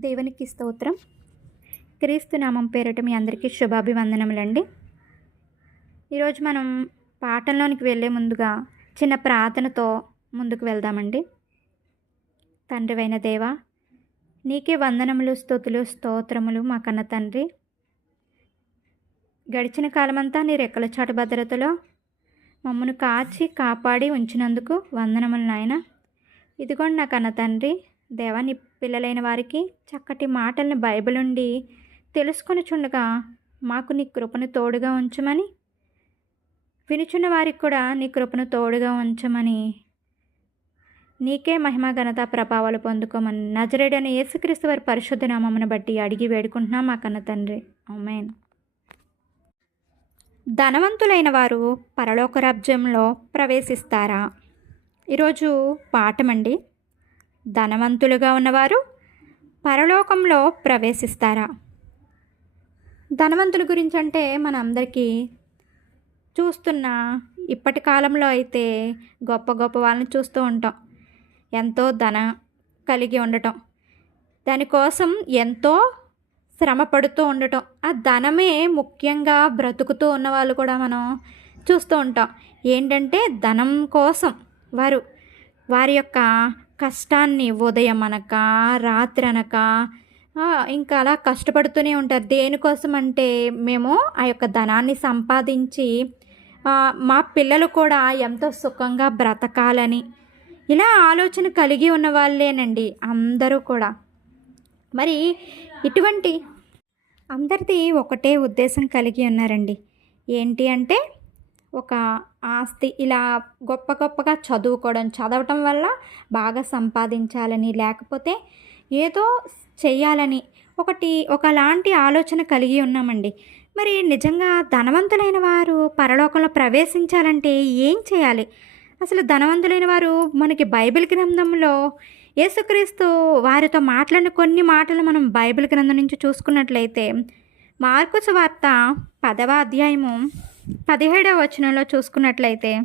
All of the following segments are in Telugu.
దేవునికి స్తోత్రం. క్రీస్తు నామం పేరిట మీ అందరికీ శుభాభివందనములండి. ఈరోజు మనం పాఠంలోనికి వెళ్ళే ముందుగా చిన్న ప్రార్థనతో ముందుకు వెళ్దామండి. తండ్రివైన దేవ నీకే వందనములు స్తుతులు స్తోత్రములు మా కన్న తండ్రి. గడిచిన కాలమంతా నీ రెక్కల చాటు భద్రతలో మమ్మను కాచి కాపాడి ఉంచినందుకు వందనములు నాయన. ఇదిగోండి నా కన్న తండ్రి దేవాని పిల్లలైన వారికి చక్కటి మాటల్ని బైబిల్ నుండి తెలుసుకొని చుండగా మాకు నీ కృపను తోడుగా ఉంచమని వినుచున్న వారికి కూడా నీ కృపను తోడుగా ఉంచమని నీకే మహిమ ఘనత ప్రభావాలు పొందుకోమని నజరేడని యేసుక్రీస్తు వారి పరిశుద్ధ నామమును బట్టి అడిగి వేడుకుంటున్నాం మా కన్న తండ్రి. ఆమేన్. ధనవంతులైన వారు పరలోక రాజ్యంలో ప్రవేశిస్తారా? ఈరోజు పాఠమండి. ధనవంతులుగా ఉన్నవారు పరలోకంలో ప్రవేశిస్తారా? ధనవంతుల గురించి అంటే మన అందరికీ చూస్తున్న ఇప్పటి కాలంలో అయితే గొప్ప గొప్ప వాళ్ళని చూస్తూ ఉంటాం. ఎంతో ధన కలిగి ఉండటం దానికోసం ఎంతో శ్రమ పడుతూ ఉండటం ఆ ధనమే ముఖ్యంగా బ్రతుకుతూ ఉన్న వాళ్ళు కూడా మనం చూస్తూ ఉంటాం. ఏంటంటే ధనం కోసం వారు వారి యొక్క కష్టాన్ని ఉదయం అనక రాత్రి అనక ఇంకా అలా కష్టపడుతూనే ఉంటారు. దేనికోసం అంటే మేము ఆ యొక్క ధనాన్ని సంపాదించి మా పిల్లలు కూడా ఎంతో సుఖంగా బ్రతకాలని ఇలా ఆలోచన కలిగి ఉన్న వాళ్ళేనండి అందరూ కూడా. మరి ఇటువంటి అందరిది ఒకటే ఉద్దేశం కలిగి ఉన్నారండి. ఏంటి అంటే ఒక ఆస్తి ఇలా గొప్ప గొప్పగా చదువుకోవడం చదవటం వల్ల బాగా సంపాదించాలని లేకపోతే ఏదో చెయ్యాలని ఒకటి ఒకలాంటి ఆలోచన కలిగి ఉన్నామండి. మరి నిజంగా ధనవంతులైన వారు పరలోకంలో ప్రవేశించాలంటే ఏం చేయాలి? అసలు ధనవంతులైన వారు మనకి బైబిల్ గ్రంథంలో యేసుక్రీస్తు వారితో మాట్లాడిన కొన్ని మాటలు మనం బైబిల్ గ్రంథం నుంచి చూసుకున్నట్లయితే మార్కు వార్త పదవ అధ్యాయము పదిహేడవ వచనంలో చూసుకున్నట్లయితే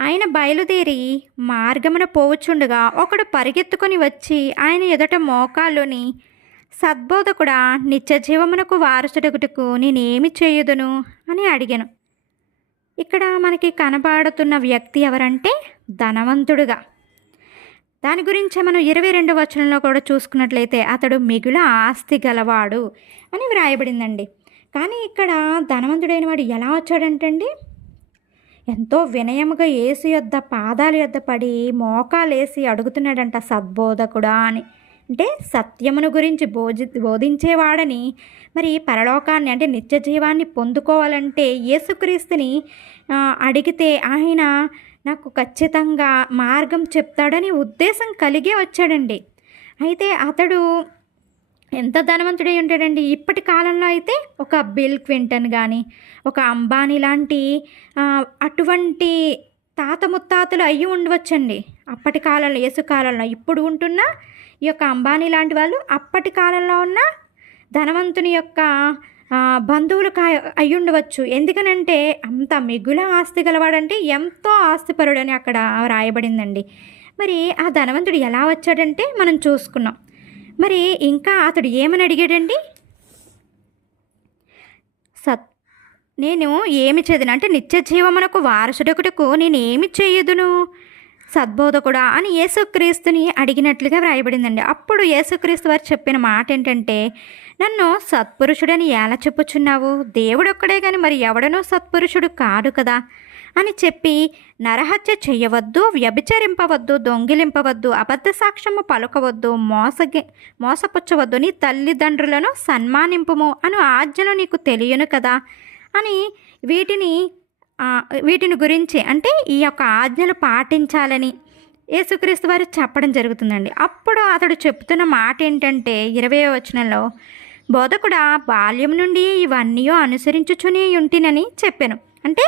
ఆయన బయలుదేరి మార్గమున పోవచ్చుండగా ఒకడు పరిగెత్తుకొని వచ్చి ఆయన ఎదుట మోకాల్లోని సద్బోధకుడా నిత్యజీవమునకు వారసుడగుటకు నేనేమి చేయుదును? అని అడిగాను. ఇక్కడ మనకి కనబడుతున్న వ్యక్తి ఎవరంటే ధనవంతుడుగా. దాని గురించి మనం ఇరవై రెండు వచనంలో కూడా చూసుకున్నట్లయితే అతడు మిగుల ఆస్తి గలవాడు అని వ్రాయబడిందండి. కానీ ఇక్కడ ధనవంతుడైన వాడు ఎలా వచ్చాడంటండి? ఎంతో వినయముగా ఏసు యొద్ద పాదాల యొద్ద పడి మోకాలేసి అడుగుతున్నాడంట సద్బోధకుడా అని. అంటే సత్యమును గురించి బోధి బోధించేవాడని మరి పరలోకాన్ని అంటే నిత్య జీవాన్ని పొందుకోవాలంటే యేసుక్రీస్తుని అడిగితే ఆయన నాకు ఖచ్చితంగా మార్గం చెప్తాడని ఉద్దేశం కలిగే వచ్చాడండి. అయితే అతడు ఎంత ధనవంతుడై ఉంటాడండి? ఇప్పటి కాలంలో అయితే ఒక బిల్ క్వింటన్ కానీ ఒక అంబానీ లాంటి అటువంటి తాత ముత్తాతలు అయ్యి ఉండవచ్చండి. అప్పటి కాలంలో యేసు కాలంలో. ఇప్పుడు ఉంటున్న ఈ యొక్క అంబానీ లాంటి వాళ్ళు అప్పటి కాలంలో ఉన్న ధనవంతుని యొక్క బంధువులు కా అయి ఉండవచ్చు. ఎందుకనంటే అంత మిగుల ఆస్తి గలవాడంటే ఎంతో ఆస్తిపరుడని అక్కడ రాయబడిందండి. మరి ఆ ధనవంతుడు ఎలా వచ్చాడంటే మనం చూసుకున్నాం. మరి ఇంకా అతడు ఏమని అడిగాడండి? సత్ నేను ఏమి చదివిన అంటే నిత్య జీవమునకు వారసుడకుటకు నేను ఏమి చేయదును? సద్బోధకుడా అని యేసుక్రీస్తుని అడిగినట్లుగా వ్రాయబడిందండి. అప్పుడు యేసుక్రీస్తు వారు చెప్పిన మాట ఏంటంటే నన్ను సత్పురుషుడని ఎలా చెప్పుచున్నావు? దేవుడొక్కడే కానీ మరి ఎవడనో సత్పురుషుడు కాడు కదా. అని చెప్పి నరహత్య చేయవద్దు వ్యభిచరింపవద్దు దొంగిలింపవద్దు అబద్ధ సాక్ష్యము పలుకవద్దు మోసగి మోసపుచ్చవద్దు నీ తల్లిదండ్రులను సన్మానింపుము అను ఆజ్ఞలు నీకు తెలియను కదా? అని వీటిని వీటిని గురించి అంటే ఈ యొక్క ఆజ్ఞలు పాటించాలని యేసుక్రీస్తు వారు చెప్పడం జరుగుతుందండి. అప్పుడు అతడు చెప్తున్న మాట ఏంటంటే ఇరవై వచనంలో బోధకుడా బాల్యం నుండి ఇవన్నీ అనుసరించుచుని ఉంటినని చెప్పాను. అంటే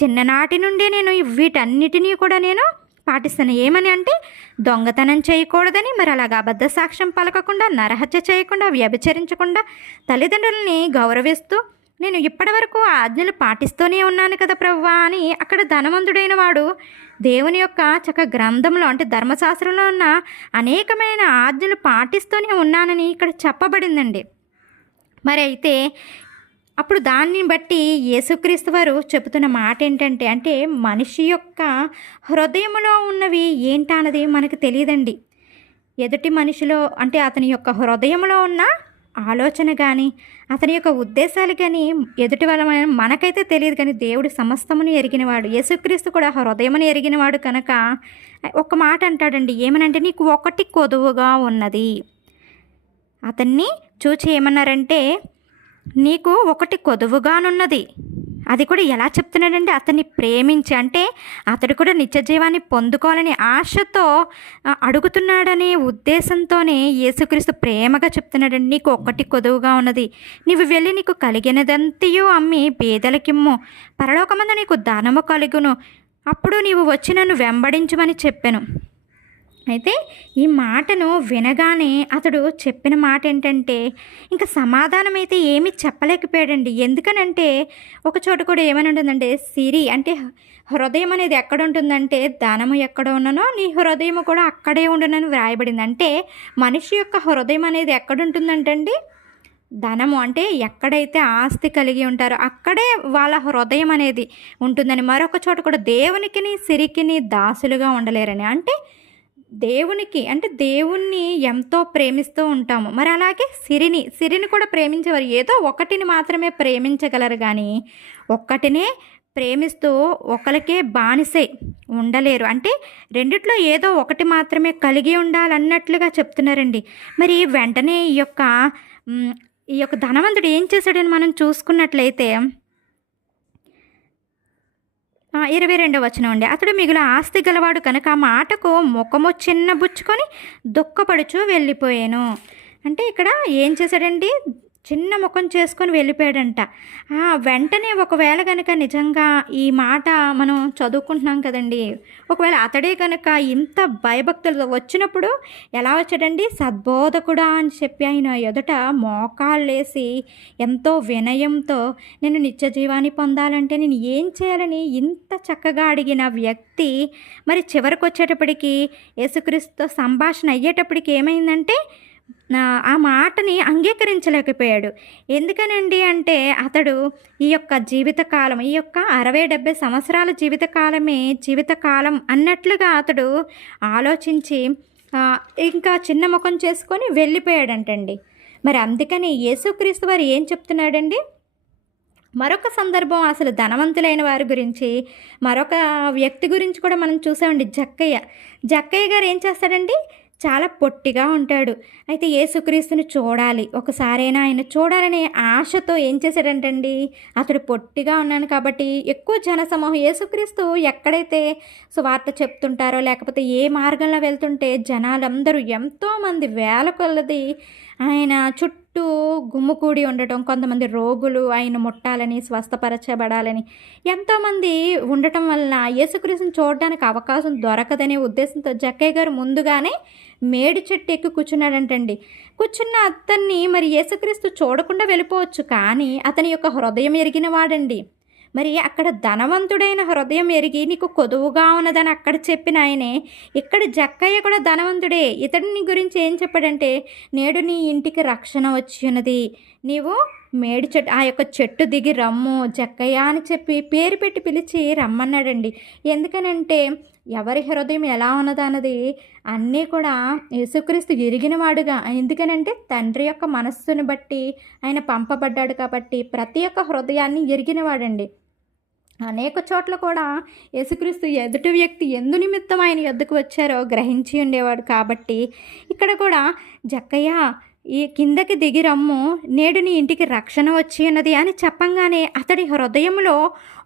చిన్ననాటి నుండి నేను వీటన్నిటినీ కూడా నేను పాటిస్తాను. ఏమని అంటే దొంగతనం చేయకూడదని మరి అలాగ అబద్ధ సాక్ష్యం పలకకుండా నరహత్య చేయకుండా వ్యభిచరించకుండా తల్లిదండ్రులని గౌరవిస్తూ నేను ఇప్పటివరకు ఆ ఆజ్ఞలు పాటిస్తూనే ఉన్నాను కదా ప్రవ్వా అని అక్కడ ధనవంతుడైన వాడు దేవుని యొక్క చక్క గ్రంథంలో అంటే ధర్మశాస్త్రంలో ఉన్న అనేకమైన ఆజ్ఞలు పాటిస్తూనే ఉన్నానని ఇక్కడ చెప్పబడిందండి. మరి అయితే అప్పుడు దాన్ని బట్టి యేసుక్రీస్తు వారు చెబుతున్న మాట ఏంటంటే అంటే మనిషి యొక్క హృదయంలో ఉన్నవి ఏంటన్నది మనకు తెలియదండి. ఎదుటి మనిషిలో అంటే అతని యొక్క హృదయంలో ఉన్న ఆలోచన కానీ అతని యొక్క ఉద్దేశాలు కానీ ఎదుటి వాళ్ళ మనకైతే తెలియదు కానీ దేవుడు సమస్తమును ఎరిగినవాడు. యేసుక్రీస్తు కూడా హృదయమును ఎరిగినవాడు కనుక ఒక మాట అంటాడండి ఏమనంటే నీకు ఒకటి కొదువుగా ఉన్నది. అతన్ని చూచి ఏమన్నారంటే నీకు ఒకటి కొదువుగానున్నది. అది కూడా ఎలా చెప్తున్నాడంటే అతన్ని ప్రేమించి అంటే అతడు కూడా నిత్య జీవాన్ని పొందుకోవాలని ఆశతో అడుగుతున్నాడనే ఉద్దేశంతోనే యేసుక్రీస్తు ప్రేమగా చెప్తున్నాడండి నీకు ఒక్కటి కొదువుగా ఉన్నది నీవు వెళ్ళి నీకు కలిగినదంతయు అమ్మి పేదలకిమ్ము. పరలోకమందు నీకు దానము కలుగును. అప్పుడు నీవు వచ్చి నన్ను వెంబడించమని చెప్పాను. అయితే ఈ మాటను వినగానే అతడు చెప్పిన మాట ఏంటంటే ఇంకా సమాధానం అయితే ఏమీ చెప్పలేకపోయాడండి. ఎందుకనంటే ఒక చోట కూడా ఏమని ఉంటుందంటే సిరి అంటే హృదయం అనేది ఎక్కడ ఉంటుందంటే ధనము ఎక్కడ ఉన్ననో నీ హృదయం కూడా అక్కడే ఉండనని వ్రాయబడింది. అంటే మనిషి యొక్క హృదయం అనేది ఎక్కడ ఉంటుందంటండి ధనము అంటే ఎక్కడైతే ఆస్తి కలిగి ఉంటారో అక్కడే వాళ్ళ హృదయం అనేది ఉంటుందని. మరొక చోట కూడా దేవునికిని సిరికిని దాసులుగా ఉండలేరని. అంటే దేవునికి అంటే దేవుణ్ణి ఎంతో ప్రేమిస్తూ ఉంటాము. మరి అలాగే సిరిని సిరిని కూడా ప్రేమించేవారు. ఏదో ఒకటిని మాత్రమే ప్రేమించగలరు కానీ ఒక్కటినే ప్రేమిస్తూ ఒకరికే బానిసై ఉండలేరు. అంటే రెండిట్లో ఏదో ఒకటి మాత్రమే కలిగి ఉండాలన్నట్లుగా చెప్తున్నారండి. మరి వెంటనే ఈ యొక్క ఈ యొక్క ధనవంతుడు ఏం చేశాడని మనం చూసుకున్నట్లయితే ఇరవై రెండవ వచనం అండి. అతడు మిగులు ఆస్తి గలవాడు కనుక ఆ మాటకు ముఖము చిన్న బుచ్చుకొని దుఃఖపడుచు వెళ్ళిపోయాను. అంటే ఇక్కడ ఏం చేశాడండి? చిన్న ముఖం చేసుకొని వెళ్ళిపోయాడంట. వెంటనే ఒకవేళ కనుక నిజంగా ఈ మాట మనం చదువుకుంటున్నాం కదండి. ఒకవేళ అతడే కనుక ఇంత భయభక్తులు వచ్చినప్పుడు ఎలా వచ్చాడండి? సద్బోధకుడా అని చెప్పి ఆయన ఎదుట మోకాళ్ళేసి ఎంతో వినయంతో నేను నిత్య జీవాన్ని పొందాలంటే నేను ఏం చేయాలని ఇంత చక్కగా అడిగిన వ్యక్తి మరి చివరికి వచ్చేటప్పటికి యేసుక్రీస్తుతో సంభాషణ అయ్యేటప్పటికి ఏమైందంటే ఆ మాటని అంగీకరించలేకపోయాడు. ఎందుకనండి అంటే అతడు ఈ యొక్క జీవితకాలం ఈ యొక్క అరవై డెబ్బై సంవత్సరాల జీవితకాలమే జీవితకాలం అన్నట్లుగా అతడు ఆలోచించి ఇంకా చిన్న ముఖం చేసుకొని వెళ్ళిపోయాడంటండి. మరి అందుకని యేసుక్రీస్తు వారు ఏం చెప్తున్నాడండి? మరొక సందర్భం అసలు ధనవంతులైన వారి గురించి మరొక వ్యక్తి గురించి కూడా మనం చూసామండి. జక్కయ్య. జక్కయ్య గారు ఏం చేస్తాడండి? చాలా పొట్టిగా ఉంటాడు. అయితే యేసుక్రీస్తుని చూడాలి. ఒకసారైనా ఆయన చూడాలనే ఆశతో ఏం చేశాడంటండి? అతడు పొట్టిగా ఉన్నాను కాబట్టి ఎక్కువ జనసమూహం యేసుక్రీస్తు ఎక్కడైతే సువార్త చెప్తుంటారో లేకపోతే ఏ మార్గంలో వెళ్తుంటే జనాలందరూ ఎంతోమంది వేల కొలది ఆయన చుట్టూ చుట్టూ గుమ్ముకూడి ఉండటం కొంతమంది రోగులు ఆయన ముట్టాలని స్వస్థపరచబడాలని ఎంతోమంది ఉండటం వలన యేసుక్రీస్తుని చూడడానికి అవకాశం దొరకదనే ఉద్దేశంతో జక్కయ్య గారు ముందుగానే మేడి చెట్టు ఎక్కి కూర్చున్నాడంటండి. కూర్చున్న అతన్ని మరి యేసుక్రీస్తు చూడకుండా వెళ్ళిపోవచ్చు కానీ అతని యొక్క హృదయం ఎరిగిన వాడండి. మరి అక్కడ ధనవంతుడైన హృదయం ఎరిగి నీకు కొదువుగా ఉన్నదని అక్కడ చెప్పిన ఆయనే ఇక్కడ జక్కయ్య కూడా ధనవంతుడే. ఇతడిని గురించి ఏం చెప్పాడంటే నేడు నీ ఇంటికి రక్షణ వచ్చి ఉన్నది. నీవు మేడి చెట్టు ఆ యొక్క చెట్టు దిగి రమ్ము జక్కయ్య అని చెప్పి పేరు పెట్టి పిలిచి రమ్మన్నాడండి. ఎందుకనంటే ఎవరి హృదయం ఎలా ఉన్నదన్నది అన్నీ కూడా యేసుక్రీస్తు ఎరిగినవాడుగా ఎందుకనంటే తండ్రి యొక్క మనస్సుని బట్టి ఆయన పంపబడ్డాడు కాబట్టి ప్రతి ఒక్క హృదయాన్ని ఎరిగినవాడండి అనేక చోట్ల కూడా యేసుక్రీస్తు ఎదుటి వ్యక్తి ఎందు నిమిత్తం ఆయన ఎద్దుకు వచ్చారో గ్రహించి ఉండేవాడు కాబట్టి ఇక్కడ కూడా జక్కయ్య ఈ కిందకి దిగి రమ్ము నేడు నీ ఇంటికి రక్షణ వచ్చి ఉన్నది అని చెప్పంగానే అతడి హృదయంలో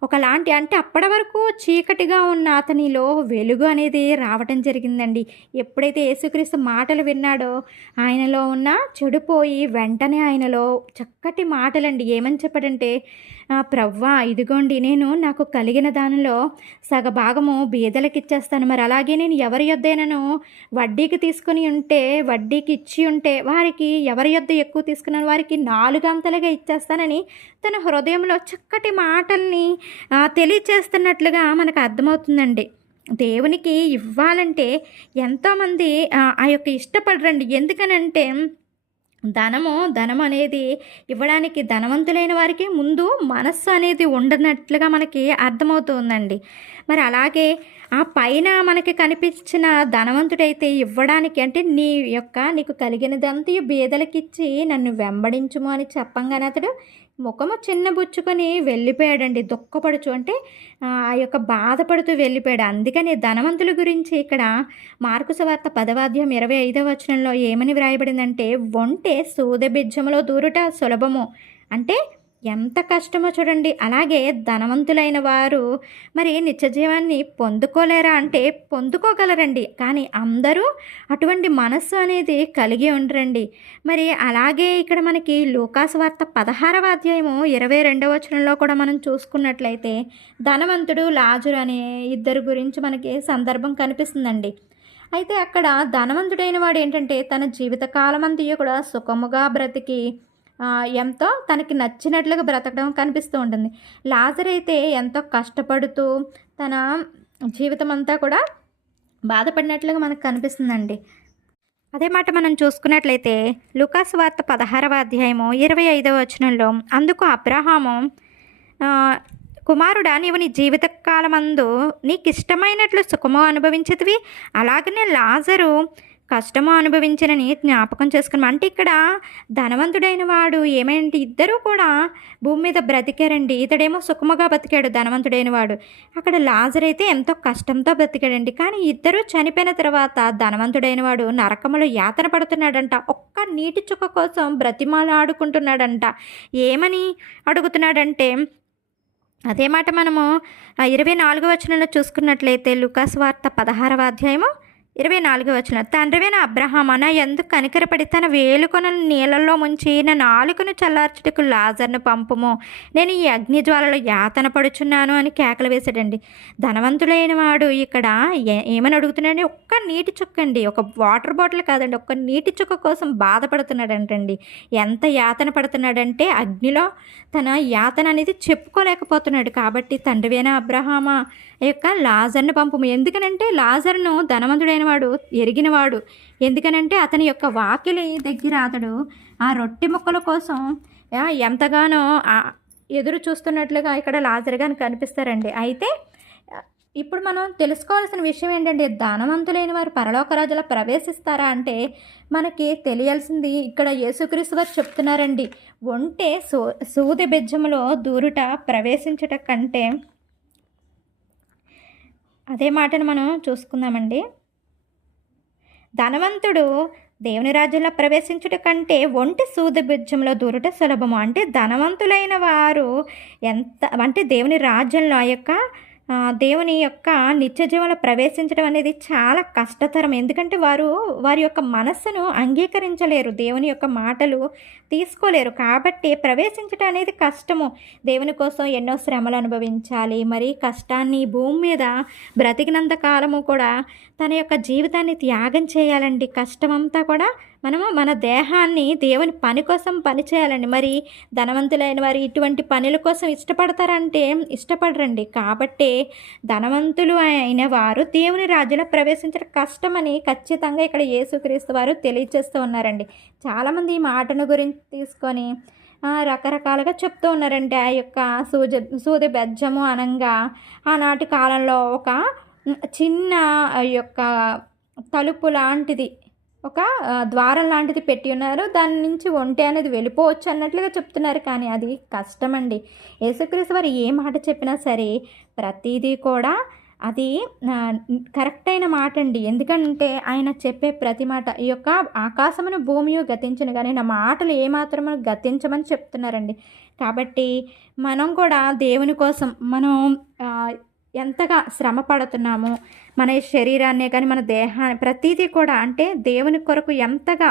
ఒకలాంటి అంటే అప్పటి వరకు చీకటిగా ఉన్న అతనిలో వెలుగు అనేది రావటం జరిగిందండి. ఎప్పుడైతే యేసుక్రీస్తు మాటలు విన్నాడో ఆయనలో ఉన్న చెడిపోయి వెంటనే ఆయనలో చక్కటి మాటలండి. ఏమని చెప్పడంటే ప్రవ్వా ఇదిగోండి నేను నాకు కలిగిన దానిలో సగభాగము బీదలకు ఇచ్చేస్తాను మరి అలాగే నేను ఎవరి యొద్దైనను వడ్డీకి తీసుకుని ఉంటే వడ్డీకి ఇచ్చి ఉంటే వారికి ఎవరి యొద్ద ఎక్కువ తీసుకున్నాను? వారికి నాలుగంతలుగా ఇచ్చేస్తానని తన హృదయంలో చక్కటి మాటల్ని తెలియచేస్తున్నట్లుగా మనకు అర్థమవుతుందండి. దేవునికి ఇవ్వాలంటే ఎంతోమంది ఆ యొక్క ఇష్టపడరండి. ఎందుకనంటే ధనము ధనం అనేది ఇవ్వడానికి ధనవంతులైన వారికి ముందు మనస్సు అనేది ఉండనట్లుగా మనకి అర్థమవుతుందండి. మరి అలాగే ఆ పైన మనకి కనిపించిన ధనవంతుడైతే ఇవ్వడానికి అంటే నీ యొక్క నీకు కలిగినదంతా బీదలకిచ్చి నన్ను వెంబడించుము అని చెప్పంగానే అతడు ముఖము చిన్నబుచ్చుకొని వెళ్ళిపోయాడండి. దుఃఖపడుచు అంటే ఆ యొక్క బాధపడుతూ వెళ్ళిపోయాడు. అందుకని ధనవంతుల గురించి ఇక్కడ మార్కు వార్త పదవాద్యం ఇరవై ఐదవ వచనంలో ఏమని వ్రాయబడిందంటే ఒంటె సూదబిజ్జములో దూరుట సులభము. అంటే ఎంత కష్టమో చూడండి. అలాగే ధనవంతులైన వారు మరి నిత్య జీవాన్ని పొందుకోలేరా అంటే పొందుకోగలరండి. కానీ అందరూ అటువంటి మనస్సు అనేది కలిగి ఉండరండి. మరి అలాగే ఇక్కడ మనకి లూకాసు వార్త పదహారవ అధ్యాయము ఇరవై రెండవ వచనంలో కూడా మనం చూసుకున్నట్లయితే ధనవంతుడు లాజరు అనే ఇద్దరు గురించి మనకి సందర్భం కనిపిస్తుందండి. అయితే అక్కడ ధనవంతుడైన వాడు ఏంటంటే తన జీవితకాలం అంతయు కూడా సుఖముగా బ్రతికి ఎంతో తనకి నచ్చినట్లుగా బ్రతకడం కనిపిస్తూ ఉంటుంది. లాజర్ అయితే ఎంతో కష్టపడుతూ తన జీవితం అంతా కూడా బాధపడినట్లుగా మనకు కనిపిస్తుందండి. అదే మాట మనం చూసుకున్నట్లయితే లుకాస్ వార్త పదహారవ అధ్యాయము ఇరవై ఐదవ వచనంలో అందుకు అబ్రహాము కుమారుడా నీవు నీ జీవితకాలమందు నీకు ఇష్టమైనట్లు సుఖము అనుభవించదివి అలాగనే లాజరు కష్టము అనుభవించినని జ్ఞాపకం చేసుకున్నాం. అంటే ఇక్కడ ధనవంతుడైన వాడు ఏమైంటే ఇద్దరూ కూడా భూమి మీద బ్రతికారండి. ఇతడేమో సుఖముగా బతికాడు ధనవంతుడైన వాడు. అక్కడ లాజర్ అయితే ఎంతో కష్టంతో బ్రతికాడండి. కానీ ఇద్దరూ చనిపోయిన తర్వాత ధనవంతుడైన వాడు నరకములో యాతన పడుతున్నాడంట. ఒక్క నీటి చుక్క కోసం బ్రతిమాలాడుకుంటున్నాడంట ఏమని అడుగుతున్నాడంటే అదే మాట మనము ఇరవై నాలుగో వచనంలో చూసుకున్నట్లయితే లుకాస్ వార్త పదహారవ అధ్యాయము ఇరవై నాలుగు వచ్చిన తండ్రివైన అబ్రహామన నా ఎందుకు కనికరపడి తన వేలుకొనను నీళ్ళల్లో ముంచి నా నాలుకను చల్లార్చుటకు లాజర్ను పంపము. నేను ఈ అగ్నిజ్వాలలో యాతన పడుచున్నాను అని కేకలు వేశాడండి. ధనవంతుడైన వాడు ఇక్కడ ఏ- ఏమని అడుగుతున్నాడు ఒక్క నీటి చుక్క అండి ఒక వాటర్ బాటిల్ కాదండి. ఒక్క నీటి చుక్క కోసం బాధపడుతున్నాడంటండి. ఎంత యాతన పడుతున్నాడంటే అగ్నిలో తన యాతన అనేది చెప్పుకోలేకపోతున్నాడు. కాబట్టి తండ్రివైన అబ్రహామ యొక్క లాజర్ను పంపము. ఎందుకనంటే లాజర్ను ధనవంతుడైన వాడు ఎరిగినవాడు. ఎందుకనంటే అతని యొక్క వాకిలి దగ్గర అతడు ఆ రొట్టె ముక్కల కోసం ఎంతగానో ఎదురు చూస్తున్నట్లుగా ఇక్కడ లాజర్గా కనిపిస్తారండి. అయితే ఇప్పుడు మనం తెలుసుకోవాల్సిన విషయం ఏంటంటే ధనవంతులైన వారు పరలోక రాజుల ప్రవేశిస్తారా అంటే మనకి తెలియాల్సింది ఇక్కడ యేసుక్రీస్తు వారు చెప్తున్నారండి. ఒంటే సూ సూది బెజ్జములో దూరుట ప్రవేశించట కంటే అదే మాటను మనం చూసుకుందామండి. ధనవంతుడు దేవుని రాజ్యంలో ప్రవేశించుట కంటే ఒంటి సూది బిజ్యంలో దూరుట సులభము. అంటే ధనవంతులైన వారు ఎంత అంటే దేవుని రాజ్యంలో ఆ యొక్క దేవుని యొక్క నిత్య జీవంలో ప్రవేశించడం అనేది చాలా కష్టతరం. ఎందుకంటే వారు వారి యొక్క మనస్సును అంగీకరించలేరు దేవుని యొక్క మాటలు తీసుకోలేరు. కాబట్టి ప్రవేశించడం అనేది కష్టము. దేవుని కోసం ఎన్నో శ్రమలు అనుభవించాలి. మరి కష్టాన్ని భూమి మీద బ్రతికినంత కాలము కూడా తన యొక్క జీవితాన్ని త్యాగం చేయాలండి. కష్టమంతా కూడా మనము మన దేహాన్ని దేవుని పని కోసం పని చేయాలండి. మరి ధనవంతులైన వారు ఇటువంటి పనుల కోసం ఇష్టపడతారంటే ఇష్టపడరండి. కాబట్టి ధనవంతులు అయిన వారు దేవుని రాజ్యంలో ప్రవేశించడం కష్టమని ఖచ్చితంగా ఇక్కడ యేసుక్రీస్తు వారు తెలియజేస్తూ ఉన్నారండి. చాలామంది ఈ మాటను గురించి తీసుకొని రకరకాలుగా చెప్తూ ఉన్నారండి. ఆ యొక్క సూజ సూది బెజ్జము అనంగా ఆనాటి కాలంలో ఒక చిన్న ఆ యొక్క తలుపు లాంటిది ఒక ద్వారం లాంటిది పెట్టి ఉన్నారు. దాని నుంచి ఒంటె అనేది వెళ్ళిపోవచ్చు అన్నట్లుగా చెప్తున్నారు. కానీ అది కష్టమండి. యేసుక్రీస్తు వారు ఏ మాట చెప్పినా సరే ప్రతిదీ కూడా అది కరెక్ట్ అయిన మాట అండి ఎందుకంటే ఆయన చెప్పే ప్రతి మాట ఈ యొక్క ఆకాశమును భూమియు గతించను. కానీ నా మాటలు ఏమాత్రము గతించమని చెప్తున్నారండి. కాబట్టి మనం కూడా దేవుని కోసం మనం ఎంతగా శ్రమ పడుతున్నామో మన శరీరాన్నే కానీ మన దేహాన్ని ప్రతిదీ కూడా అంటే దేవుని కొరకు ఎంతగా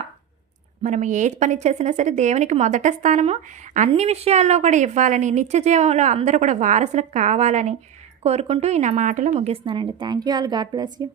మనం ఏ పని చేసినా సరే దేవునికి మొదట స్థానము అన్ని విషయాల్లో కూడా ఇవ్వాలని నిత్య జీవంలో అందరూ కూడా వారసులకు కావాలని కోరుకుంటూ ఈ నా మాటలు ముగిస్తున్నానండి. Thank you all God bless you